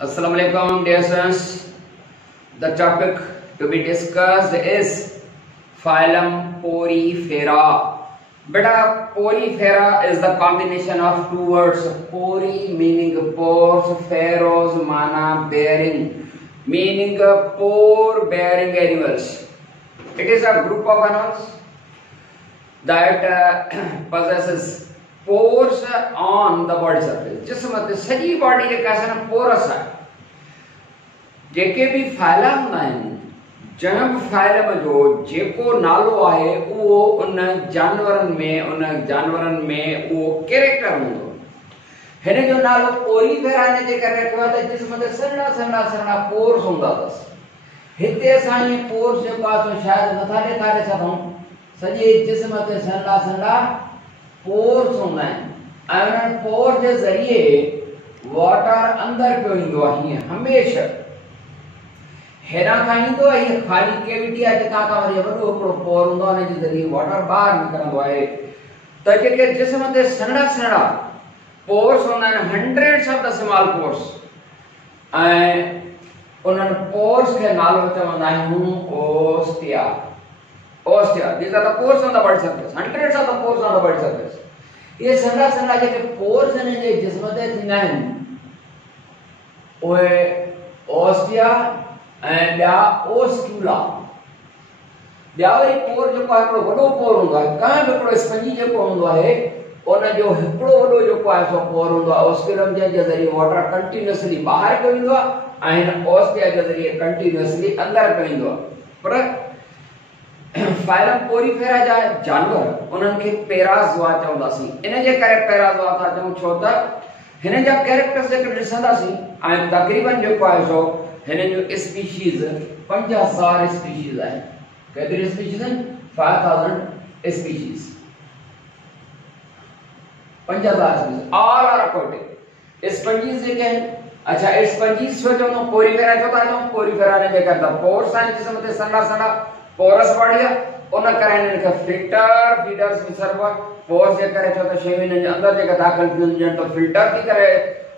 Assalamu alaikum, dear students. The topic to be discussed is phylum Porifera. Beta, Porifera is the combination of two words. Pori meaning pores, feros mana bearing, meaning pore bearing animals. It is a group of animals that possesses pores on the body surface. जिसमें सजी body के कैसे porous है जेके भी phylum हूंदा आहिनि जंहिं बि phylum जो जेको नालो आहे उहो उन जानवरनि में उहो कैरेक्टर हूंदो हिन जो नालो पोरीफेरा हिन जे करे रखियो आहे त जिस्म ते सन्हा पोर्स हूंदा अथसि हिते असां इहे पोर्स जेको आहे सो शायदि नथा ॾेखारे सघूं सॼे जिस्म ते सन्हा पोर्स होंदा आहिनि ऐं उन्हनि पोर जे ज़रिए वाटर अंदरि पियो ईंदो आहे हीअं हमेशह हेॾां खां ईंदो आहे हीअ ख़ाली कैविटी आहे जितां खां वरी वॾो हिकिड़ो पोर हूंदो आहे हुन जे ज़रिए वाटर ॿाहिरि निकिरंदो आहे त जेके जिस्म ते सन्हा पोर्स हूंदा आहिनि hundreds of the small pores ऐं उन्हनि पोर्स खे नालो चवंदा आहियूं ostia. These are the pores on the body surface. Hundreds of the pores on the body surface. ये सन्हा जेके pores हैं जे जिस्म ते थींदा आहिनि उहे ओस्टिया ऐं ॿिया ओस्क्यूला. ॿिया वरी पोर जेको आहे हिकिड़ो वॾो पोर हूंदो आहे का बि हिकिड़ो स्पंजी जेको हूंदो आहे उन जो हिकिड़ो वॾो जेको आहे सो पोर हूंदो आहे ओस्क्यूलम जे ज़रिए वाटर कंटिन्यूअसली ॿाहिरि पियो ईंदो आहे ऐं हिन ओस्टिया जे ज़रिए कंटिन्यूअसली अंदरि पियो ईंदो आहे. पर फाइलम पोरीफेरा जा जानवर उन्हनि खे पैराज़ोआ चवंदासीं. इन जे करे पैराज़ोआ था चऊं छो त हिन जा कैरेक्टर्स जेके ॾिसंदासीं ऐं तक़रीबन जेको आहे सो हिन जो स्पीशीज़ 50,000 स्पीशीज़ आहिनि. केतिरी स्पीशीज़ आहिनि? 5000 species. 50,000 species all are aquatic. Sponges जेके आहिनि अच्छा स्पंजीज़ छो चवंदा पोरीफेरा छो था चऊं? पोरीफेरा ने जेका त पोर्स आहिनि जिस्म ते सन्हा पोरस बॉडी आहे उन करे हिननि खे फिल्टर फीडर्स विसरबो आहे. पोर्स जे करे छो त शयूं हिननि जे अंदरि जेका दाख़िल थियूं आहिनि त फिल्टर थी करे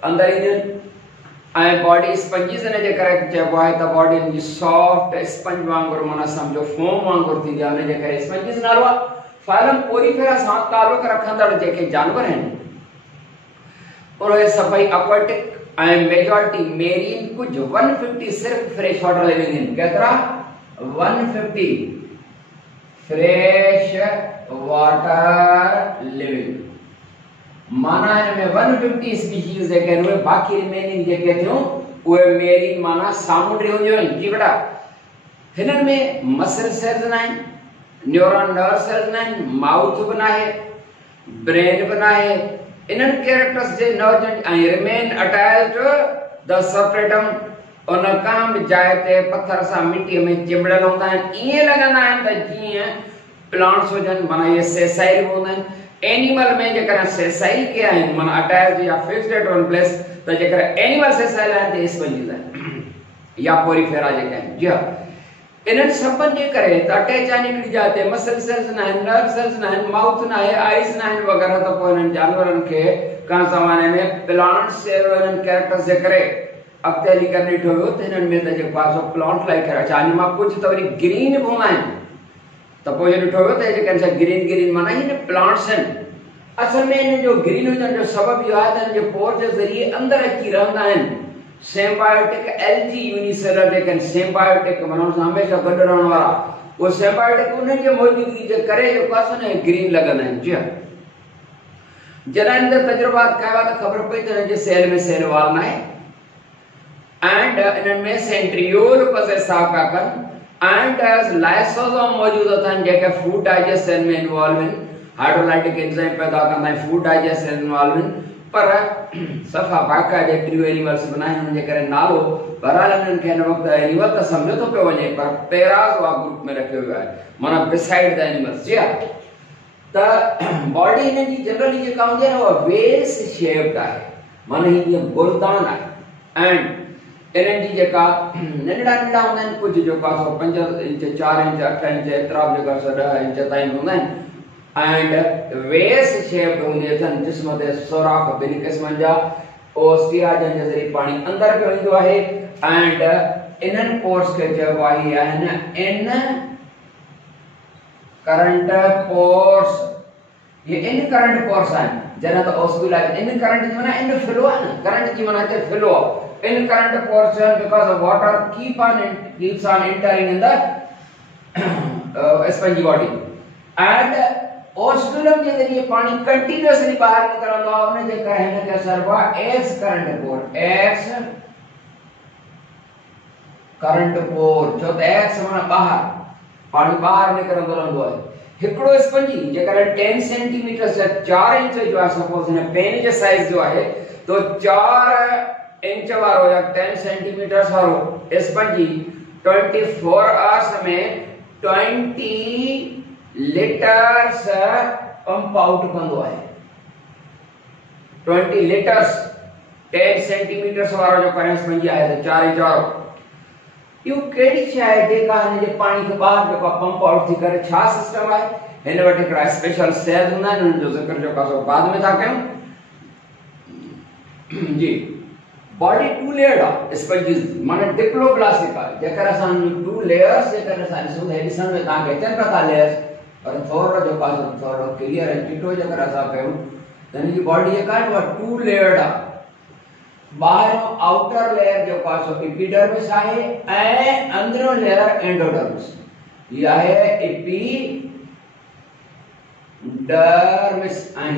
अंदरि ईंदियूं आहिनि ऐं बॉडी स्पंजीज़ हिन जे करे चइबो आहे त बॉडी हिन जी सॉफ्ट स्पंज वांगुरु माना सम्झो फोम वांगुरु थींदी आहे. हुन जे करे स्पंजीज़ नालो आहे. फाइलम पोरीफेरा सां तालुक़ रखंदड़ जेके जानवर आहिनि उहे सभई aquatic ऐं मेजॉरिटी मेरीन कुझु 150 सिर्फ़ फ्रेश वाटर लिविंग आहिनि. केतिरा? 150 फ्रेश वाटर लिविंग माना हिन में 150 स्पीशीज जेके आहिनि उहे बाक़ी रिमेनिंग जेके थियूं उहे मेरीन माना सामुंडी हूंदियूं आहिनि. जी बेटा हिननि में मसल सेल्स न आहिनि, न्यूरॉन नर्व सेल्स न आहिनि, माउथ बि न आहे, ब्रेन बि न आहे. इन्हनि कैरेक्टर्स जे नर्व ऐं रिमेन अटैच्ड द सब्स्ट्रेटम उन कां बि जाइ ते पत्थर सां मिटीअ में चिंबड़ियल हूंदा आहिनि. ईअं लॻंदा आहिनि त जीअं प्लांट्स हुजनि माना इहे सेसाइल हूंदा आहिनि. एनिमल में जेकर सेसाइल के आहिनि माना अटैच्ड या फिक्स्ड एट वन प्लेस त जेकर एनिमल सेसाइल आहिनि त स्पंजीज़ आहिनि या पोरीफेरा जेके आहिनि. जी हा इन्हनि सभिनि जे करे त अटैच आहिनि हिकिड़ी जाइ ते मसल सेल्स न आहिनि, नर्व सेल्स न आहिनि, माउथ न आहे, आइज़ न आहिनि वग़ैरह त पोइ हिननि जानवरनि खे कंहिं ज़माने में प्लांट्स हिननि कैरेक्टर्स जे करे अॻिते हली करे ॾिठो वियो त हिननि में त जेको आहे सो प्लांट लाइक अच्छा हिन मां कुझु त वरी ग्रीन बि हूंदा आहिनि त पोइ इहो ॾिठो वियो त जेके ग्रीन माना हिन प्लांट्स आहिनि. असल में हिन जो ग्रीन हुजण जो सबबु इहो आहे त हिन जे पोर जे ज़रिए अंदरि अची रहंदा आहिनि. सिम्बायोटिक एल्गी यूनिसेलर जेके आहिनि सिम्बायोटिक माना हुन सां हमेशह गॾु रहण वारा उहे सिम्बायोटिक उन्हनि जे मौजूदगी जे करे जेको आहे सो न ग्रीन लॻंदा आहिनि. जी हा जॾहिं हिन ते तजुर्बात कया त ख़बर पई त हिन जे सेल में सेल वॉल न आहे and इन्हनि में सेंट्रियोल पोसेस पिया कनि and लाइसोसोम मौजूदु अथनि जेके फूड डाइजेशन में इन्वॉल्व आहिनि. हाइड्रोलाइटिक एंजाइम पैदा कंदा आहिनि, फूड डाइजेशन इन्वॉल्व आहिनि. पर सफ़ा बाक़ाइदे ट्रियो एनिमल्स बि न आहिनि हुन जे करे नालो बहरहाल हिननि खे हिन वक़्तु एनिमल त सम्झो थो पियो वञे पर पैराज़ोआ ग्रुप में रखियो वियो आहे माना बिसाइड द एनिमल्स. जी हा त बॉडी हिन जी जनरली जेका हूंदी आहे न उहा वेस शेप्ड आहे माना हीअं गुलदान आहे. एंड इन्हनि जी जेका नंढड़ा हूंदा आहिनि कुझु जेको आहे 5 इंच 4 इंच 8 इंच एतिरा जेका 10 इंच ताईं हूंदा आहिनि एंड वेस शेप होंदी अथनि जिस्म ते सोराख ॿिनि क़िस्मनि जा ओस्टिया जे ज़रिए पानी अंदर पे वेंदो आहे एंड इनन पोर्स के चइबो आहे आहिनि इन करंट पोर्स। ये इन करंट पोर्स आहिनि जॾहिं त ओस्कुला इन करंट जी माना इन फ्लो आहे न, करंट जी माना हिते फ्लो आहे। Incurrent pores because water keeps on entering in the spongy body and osculum जे ज़रिए पानी कंटीन्यूअसली बाहर निकलंदो आहे। उन जे करे हिन खे चइबो आहे एक्स करंट पोर। एक्स करंट पोर जो त एक्स माना बाहर पानी बाहर निकलंदो रहंदो आहे। हिकड़ो स्पंजी जेकर 10 सेंटीमीटर से 4 इंच जो आहे, सपोज हिन पेन जो साइज जो आहे तो 4 इंच वारो या 10 सेंटीमीटर वारो स्पंजी 24 आवर्स में 20 लीटर्स पंप आउट कंदो आहे। 20 लीटर्स 10 सेंटीमीटर वारो जो करंट स्पंजी आहे तो 4 इंच वारो यू केडी चाहे जेका हिन जे पानी के बाहर जेको पंप आउट थी करे छा सिस्टम आहे। हिन वटि हिकड़ा स्पेशल सेल हूंदा आहिनि, उन जो ज़िक्र जो कासो बाद में था कयूं जी। बॉडी टू लेयर्ड आहे स्पंजिस माने डिप्लोग्लासिक आहे। जेकर असां टू लेयर्स जेकर असां ॾिसूं त ॾिसण में तव्हांखे अचनि पिया था लेयर्स, पर थोरो जो कासो थोरो क्लियर ऐं डिटो जेकर असां कयूं त हिन जी बॉडी जेका आहे उहा टू लेयर्ड आहे। बाहरों आउटर लेयर जो कासो एपिडर्मिस आहे ऐं अंदरों लेयर एंडोडर्मिस। ये आहे एपिडर्मिस ऐं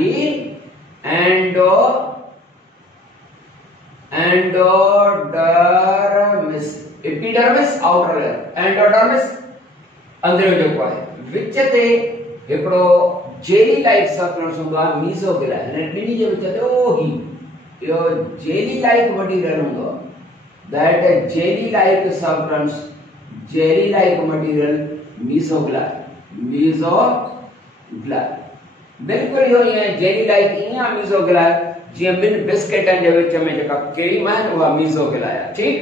endodermis. Epidermis outer layer, endodermis अंदरों जो आहे। विच ते हिकड़ो जेली लाइक सबस्टेंस हूंदो आहे मीसोगिला। हिन ॿिन्ही जे विच ते ओही यो जेली लाइक मटेरियल होंदो। That jelly like substance, jelly like material mesoglea. बिल्कुल यो ये जेली लाइक इया मीसोग्ला जे बिन बिस्किटन जे विच में जेका क्रीम है वो मीसोग्ला है। ठीक,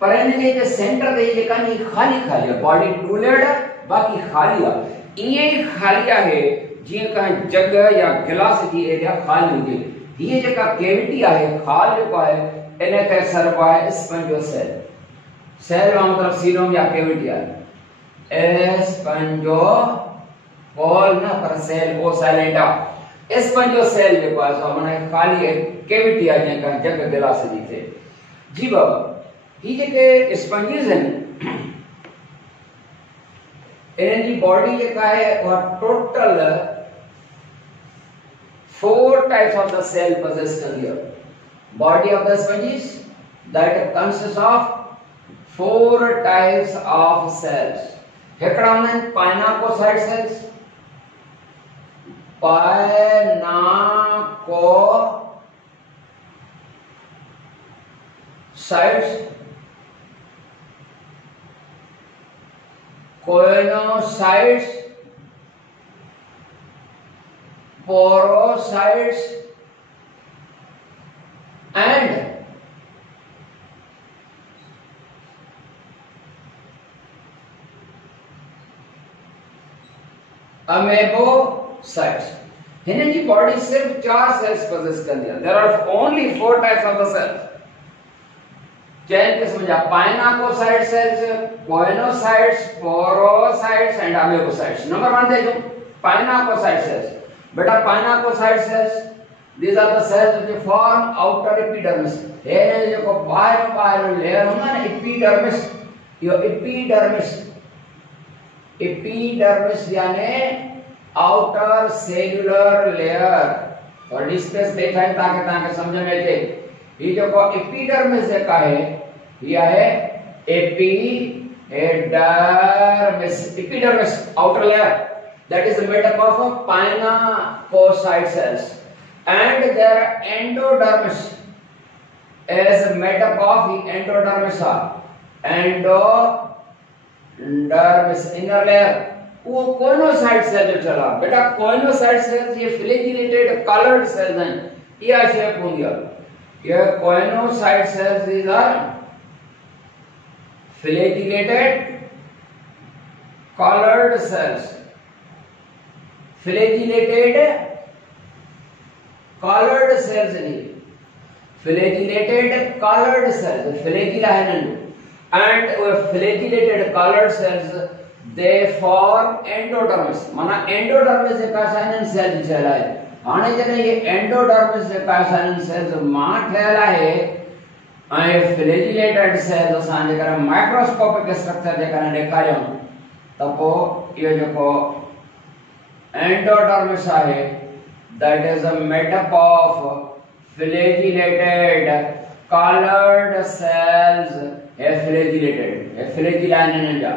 पर इन जे सेंटर ते जेका नी खाली खाली बॉडी टू लेयर्ड बाकी खाली है। ये खाली है जे का जग या गिलास जी एरिया खाली हुजे। ये जेका कैविटी आहे खाल जो है इन के सरबो है स्पंजोसेल। सेल का मतलब सीलोम या कैविटी है। स्पंजोकोल ना पर सेल ओ साइलेंट स्पंजोसेल जो है सो माने खाली कैविटी है जेका जग गिलास जी थे जी बाबा। ये जेके स्पंजिस हैं इन जी बॉडी जेका है वो total 4 types of the cell possessed here. Body of the sponges that consists of 4 types of cells. हिकड़ा हूंदा आहिनि pinacocyte cells. Pinacocytes, choanocytes, porocytes and amoebocytes. हिन जी बॉडी सिर्फ 4 सेल्स पोजेस कंदी आहे। There are only 4 types of the cells. चैन किस्म जा pinacocyte cells, choanocytes, porocytes and amoebocytes. Number 1 देखो पाइनाकोसाइट सेल्स। बेटा pinacocyte cells these are the cells which form outer epidermis। ये जो बाहर लेयर होना ना epidermis, यो epidermis यानी outer cellular layer। और डिस्प्लेस देखा है ताकि समझ में आए। ये जो epidermis का है ये है epidermis outer layer that is made up of painacocyte cells and their endodermis is made up of endodermis inner layer। वो कोइनोसाइट सेल जो चला बेटा कोइनोसाइट सेल्स ये फ्लैजिलेटेड कलर्ड सेल्स हैं। ये शेप होंगी ये choanocyte cells these are flagellated colored cells। flagellated colored cells नहीं flagellated colored cells, flagella है ना, and flagellated colored cells they form endodermis, माना endodermis एक रासायनिक सेल चला है, आने जने ये endodermis एक रासायनिक सेल मां ठहरा है, आये flagellated cells असांजे करे microscopic structure जेकरे देखारियो, तपो ये जो को endodermis है, that is made up of flagellated colored cells, flagellated, flagella नहीं जा,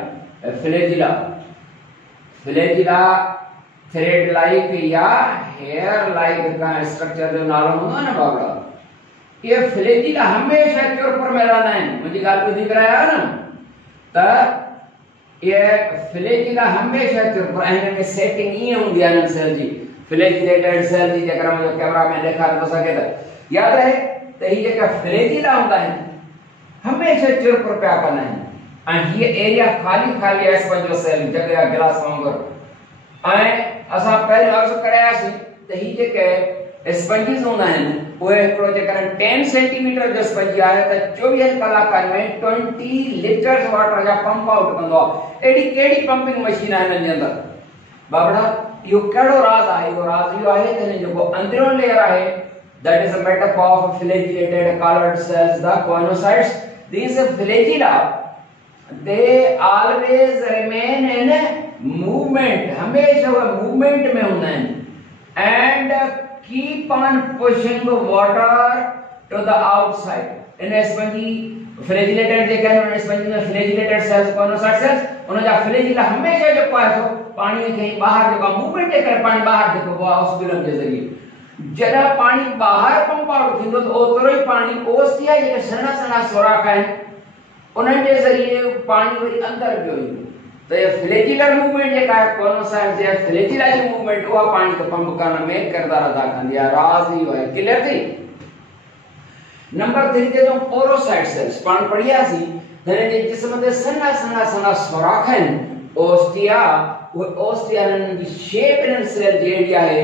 flagella thread like या hair like का structure जो नालों होगा ना बाबा, ये flagella हमेशा के ऊपर में रहना है, मुझे गाल को दिख रहा है ना, तो ये flagella हमेशा के ऊपर है ना, setting ये होंगी आनंद सेल जी, flagellated cell जी जगह में कैमरा में देखा तो सके था, याद रहे, तो ये जगह flagella होता है, हमेशा के ऊपर पे आना है, ये एरिया खाली खाली है स्पंज सेल जगह गिलास वांगर, आए असा पहले अर्ज कराया सी, तो ही जगह स्पंजिस होना है, वो एक प्रोजेक्ट करन 10 सेंटीमीटर जो स्पंज आया तो 24 कलाक में 20 लीटर्स वाटर जा पंप आउट कंदो, एडी केडी पंपिंग मशीन है ने अंदर, बाबड़ा यो केड़ो राज आहे, यो राज यो आहे कि जो अंदरो लेयर आहे, that is a made up of flagellated colored cells, the conocytes, these flagella they always remain in movement, हमेशा वो movement में होना है, and keep on pushing the water to the outside. In spongy flagellated जे कहते हैं spongy में flagellated cells, conocyte cells, उन्हें जा flagella हमेशा जो पाए तो पानी कहीं बाहर जो movement कर पानी बाहर देखो वो ऑस्मोलम के जरिए, जरा पानी बाहर पंप आउट थींदो तो ओतरो ही पानी ओस्टिया जे सना सना सोराख है, उन्हें जे जरिए पानी वरी अंदर पियो, तो ये फ्लैजिलर मूवमेंट जे का कोनोसाइट जे फ्लैजिला जी मूवमेंट वो पानी को पंप करने में किरदार अदा कंदी है, राज ही है, क्लियर थी। नंबर 3 ते तो पोरोसाइट सेल्स पान पढ़िया सी, धने जे जिसम दे सना सना सना सोराख है, ओस्टिया वो ओस्टिया की शेप इन सेल जे एरिया है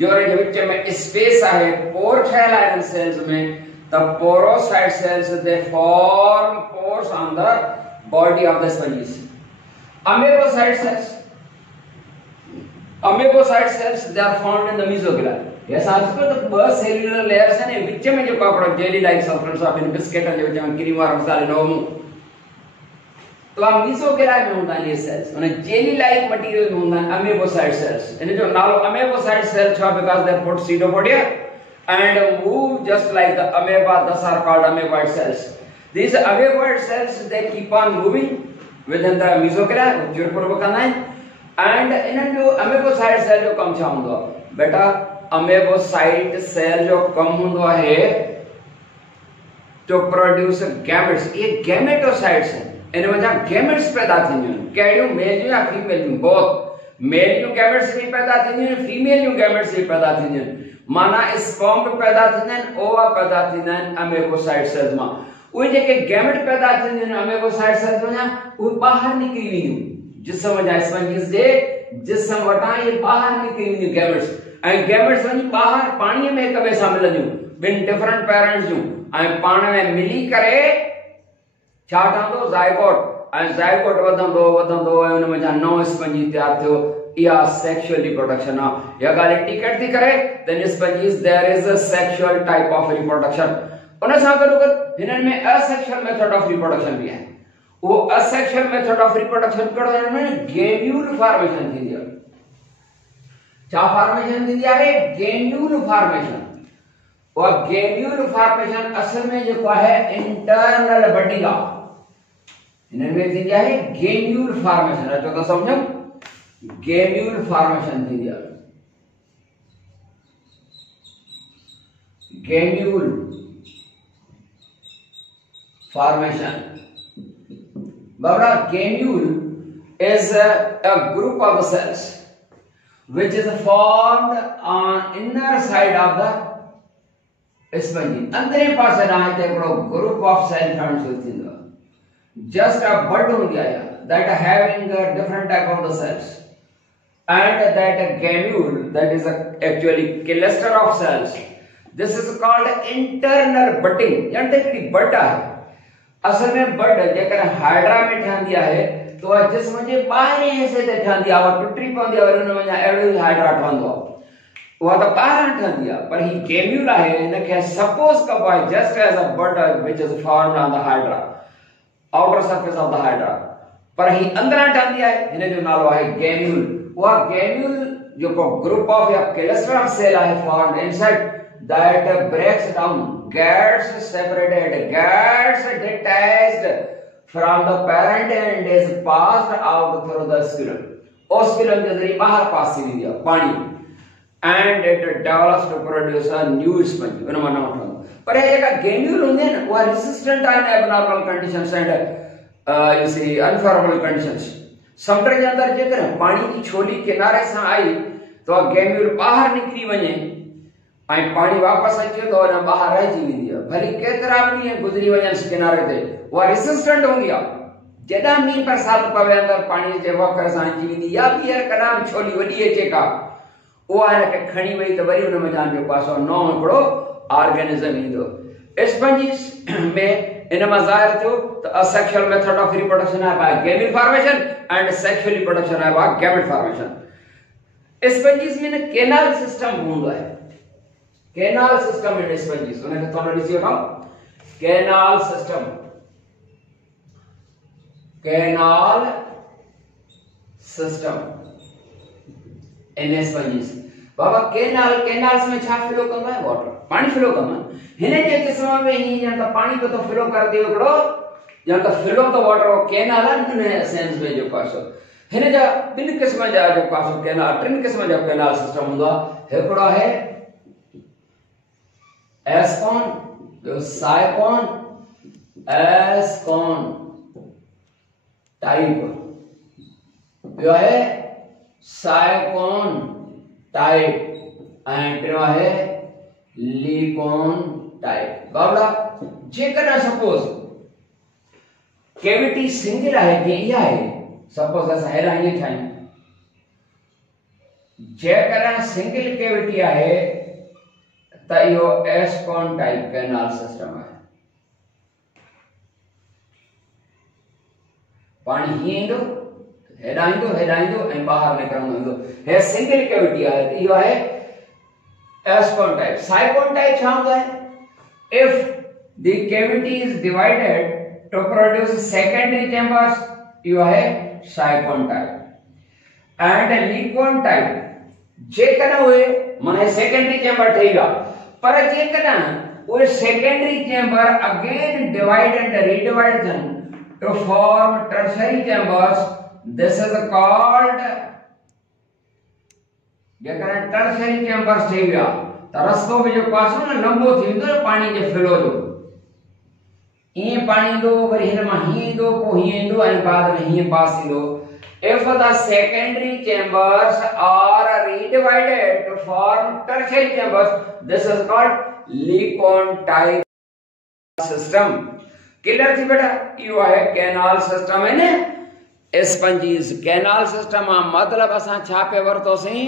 जो रे विच में स्पेस है, पोर ठहरा है इन सेल्स में, the porocyte cells they form pores on the body of the sponges. Amoebocyte cells they are found in the mesogyla. ये साथ तो बस सेलुलर लेयर्स है ने विच में जो papad jelly like substance of in biscuit है जो में क्रीम और मसाले नोम, तो आ mesogyla में होता है ये सेल्स, उन्हें जेली लाइक मटेरियल में होता है amoebocyte cells, इन्हें जो नालो amoebocyte cells है because they put pseudopodia and move just like the amoeba, thus are called amoeboid cells. These amoeboid cells they keep on moving within the mesogyla, जो पूर्व करना है, and इन्हें जो amoebocyte cell जो कम छा होगा, बेटा amoebocyte cell जो कम होगा है to produce gametes, ये gametocytes हैं, इन्हें वजह gametes पैदा थीं जो, कैरियो मेल जो या फीमेल जो, both मेल जो gametes भी पैदा थीं जो, फीमेल जो gametes भी पैदा थीं जो, माना स्पर्म पैदा थींदा आहिनि, ओवा पैदा थींदा आहिनि अमेबोसाइट सेल्स मां, उहे जेके गैमेट पैदा थींदा आहिनि अमेबोसाइट सेल्स मां उहे ॿाहिरि निकिरी वेंदियूं, जिस्म जा स्पंजिस जे जिस्म वटां ये ॿाहिरि निकिरी वेंदियूं गैमेट्स, ऐं गैमेट्स वञी ॿाहिरि पाणीअ में हिक ॿिए सां मिलंदियूं, ॿिनि डिफरेंट पेरेंट्स जूं, ऐं पाण में मिली करे छा ठहंदो ज़ाइगोट, ऐं ज़ाइगोट वधंदो वधंदो ऐं उन में जा नओं स्पंजी तयार थियो, या sexual reproduction ना, या गाली टिकट थी करे, then sponges there is a sexual type of reproduction, उन्हें सांकर उगर हिनन में asexual method of reproduction भी है, वो asexual method of reproduction करो इन्होंने gamule formation थी दिया, क्या formation थी दिया है gamule formation, और gamule formation असल में जो क्या है internal body का, इन्हें में थी दिया है gamule formation, है तो समझो gamule formation थी दिया, gamule formation, Babra gamule is a group of cells which is formed on inner side of the sponge, अंदर पास ना है तो group of cell forms होती है, just a bud हो गया that having a different type of the cells. And that gamule, that is actually cluster of cells, this is called internal budding, यानी हिकिड़ी बट आहे। असल में बट जेकर हाइड्रा में ठहंदी आहे तो जिस्म जे ॿाहिरें हिसे ते ठहंदी आहे, उहा टुटी पवंदी आहे, वरी हुन में अहिड़ो ई हाइड्रा ठहंदो आहे, उहा त ॿाहिरां ठहंदी आहे। पर ही गेम्यूल आहे, हिनखे सपोज कबो आहे just as a but which is formed on the hydra, outer surface of the hydra, पर ही अंदरां ठहंदी आहे, हिन जो नालो आहे गेम्यूल। उहा गेम्यूल जेको ग्रुप ऑफ या क्लस्टर ऑफ सेल आहे formed inside that breaks down, gets separated, gets detached from the parent and is passed out through the osculum. Osculum के जरिए बाहर पास थी दिया पानी, and it develops to produce a new sponge. उन्हें माना उठाऊं। पर ये का गेम्यूल होंगे ना, वो resistant to abnormal conditions and you see unfavorable conditions. समुद्र के अंदर जेकर पानी की छोली किनारे से आई तो गेम्यूल बाहर निकली वने, आई पानी वापस अचे तो ना बाहर रहिजी वेंदी आहे, भली केतिरा भी ॾींहं गुज़री वञनि किनारे ते, उहा रेसिस्टेंट हूंदी आहे। जेॾा मींहुं बरसाति पवे अंदरि पाणी जे वखर सां अची वेंदी, या ॿीहर कॾहिं छोली वॾी अचे का, उहा हिनखे खणी वई त वरी हुन में जेको आहे नओं हिकिड़ो ऑर्गेनिज़म ईंदो। स्पंजिस में इन मां ज़ाहिर थियो त असेक्सुअल मेथड ऑफ रिप्रोडक्शन आहे by gamete formation and sexual reproduction आहे बाय गैमेट फॉर्मेशन। स्पंजिस में न केनाल सिस्टम हूंदो आहे, canal system in sponges, उन्हें तो ॾिसी वठो canal system, canal system in sponges। Baba canals में छा फ्लो कंदो आहे, वाटर पानी फ्लो कंदो आहे। हिन जे जिस्म में ही या त पानी को तो फ्लो कर दे हिकिड़ो, या त फ्लो तो वाटर कैनाल इन सेंस में जो पासो हिन जा ॿिनि क़िस्म जा जो पासो कैनाल, टिनि क़िस्म जा कैनाल सिस्टम हूंदो आहे। हिकिड़ो आहे एस्कॉन, जो साइकॉन, एस्कॉन टाइप, जो है साइकॉन टाइप, एंड जो है लीकॉन टाइप। बाबा जेकर सपोज कैविटी सिंगल है कि इहा है, सपोज अस हेरा ये ठाई, जेकर सिंगल कैविटी है त इहो एस्कॉन टाइप कैनाल सिस्टम है। पानी ही ईंदो, हेॾां ईंदो ऐं ॿाहिरि निकिरंदो ईंदो, हे सिंगल कैविटी आहे त इहो आहे एस्कॉन टाइप। साइकॉन टाइप छा हूंदो आहे, if the cavity is divided to produce secondary chambers, इहो आहे sycon type. And leucon type जेकॾहिं उहे माना सेकेंडरी चैम्बर ठही विया, पर जेकॾहिं उहे secondary chamber again divide and redivide थियनि to form tertiary chambers, this is called, जेकर tertiary chambers ठही विया त रस्तो में जो पासो न लंबो थी वेंदो पानी जे फ्लो जो, ईअं पाणी ईंदो, वरी हिन मां हीअं ईंदो, पोइ हीअं ईंदो ऐं बाद में हीअं पास ईंदो। If the secondary chambers are redivided to form tertiary chambers, this is called Licon type system। Clear थी बेटा, इहो आहे कैनाल सिस्टम है ने स्पंजीस। कैनाल सिस्टम मतलब असां छा पे वरतोसीं,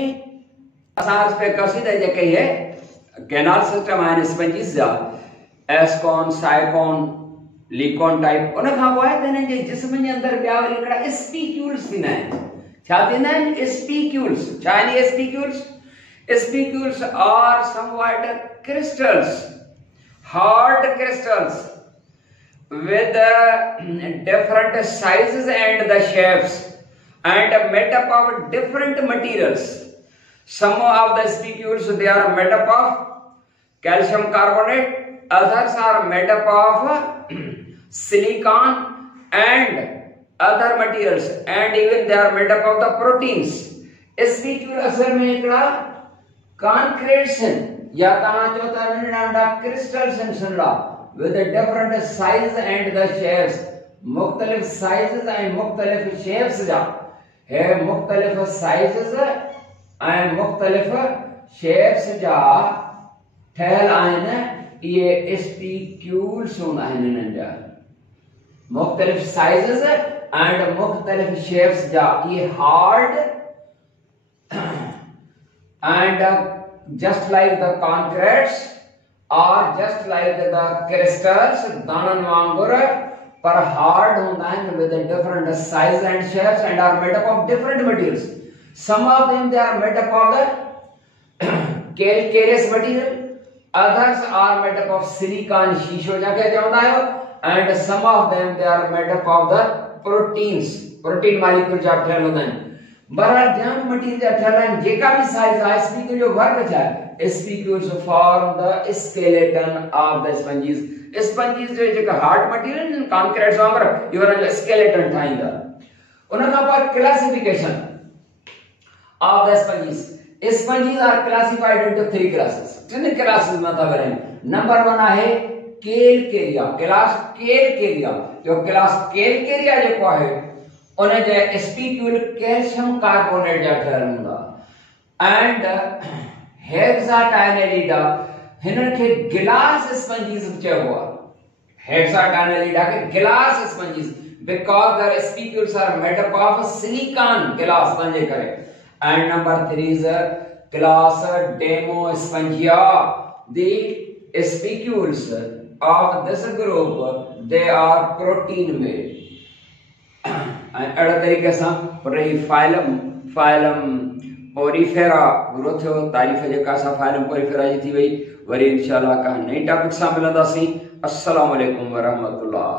असां इस पे कसीदे जेके है कैनाल सिस्टम आहिनि स्पंजीस जा, एस्कॉन, साइकॉन, लीकॉन टाइप। उन खां पोइ आहे त हिननि जे जिस्म जे अंदरि ॿिया वरी हिकिड़ा स्पीक्यूल्स थींदा आहिनि। छा थींदा आहिनि? स्पीक्यूल्स। छा आहिनि spicules? Spicules are somewhat crystals, hard crystals with different sizes and the shapes and made up of different materials. Some of the spicules they are made up of calcium carbonate, others are made up of silicon and other materials, and even they are made up of the proteins. Spicule असल में एकड़ा concretes या तहां जो ता नंढा crystals सुनला with the different sizes and the shapes, मुख्तलिफ sizes and मुख्तलिफ shapes जा है, मुख्तलिफ sizes and मुख्तलिफ shapes जा ठहल आहिनि। ये स्पीक्यूल्स हूंदा आहिनि हिननि जा, मुख्तलिफ sizes and मुख्तलिफ shapes जा। ये hard and just like the concretes are just like the crystals दानन वांगुर पर हार्ड होंदा है with different size and shapes and are made up of different materials. Some of them they are made up of the calcareous material, others are made up of silicon शीशो जाके जांदा है, and some of them they are made up of the proteins, protein molecule जा ठहल होता है. बहरहाल जम material जा ठहल है जेका भी साइज है स्पीक्यूल जो वर्ग है spicules form the skeleton of the sponges. Sponges जो जेका हार्ड मटेरियल कंक्रीट वांगर योर स्केलेटन ठाईंदा. उनका पर classification of the sponges. Sponges are classified into 3 classes. 3 classes मतलब है. नंबर 1 है कैलकेरिया. Class Calcarea. जो क्लास कैलकेरिया जो है उन्हें जो स्पीक्यूल कैल्शियम कार्बोनेट जा ठहरंदा एंड हेक्साटाइनेलिडा हिनन के गिलास स्पंजीज चयो. हेक्साटाइनेलिडा के गिलास स्पंजीज because their spicles are made up of silicon glass बने करे. And number 3 is class Demospongia. The spicules of this group they are protein made. And अड़ा तरीके से रही फाइलम पोरीफेरा ग्रोथ तारीफ जेका सा फाइलम पोरीफेरा जी थी वई वरी इंशाल्लाह का नई टॉपिक सां मिलंदासीं. अस्सलाम वालेकुम व रहमतुल्लाह.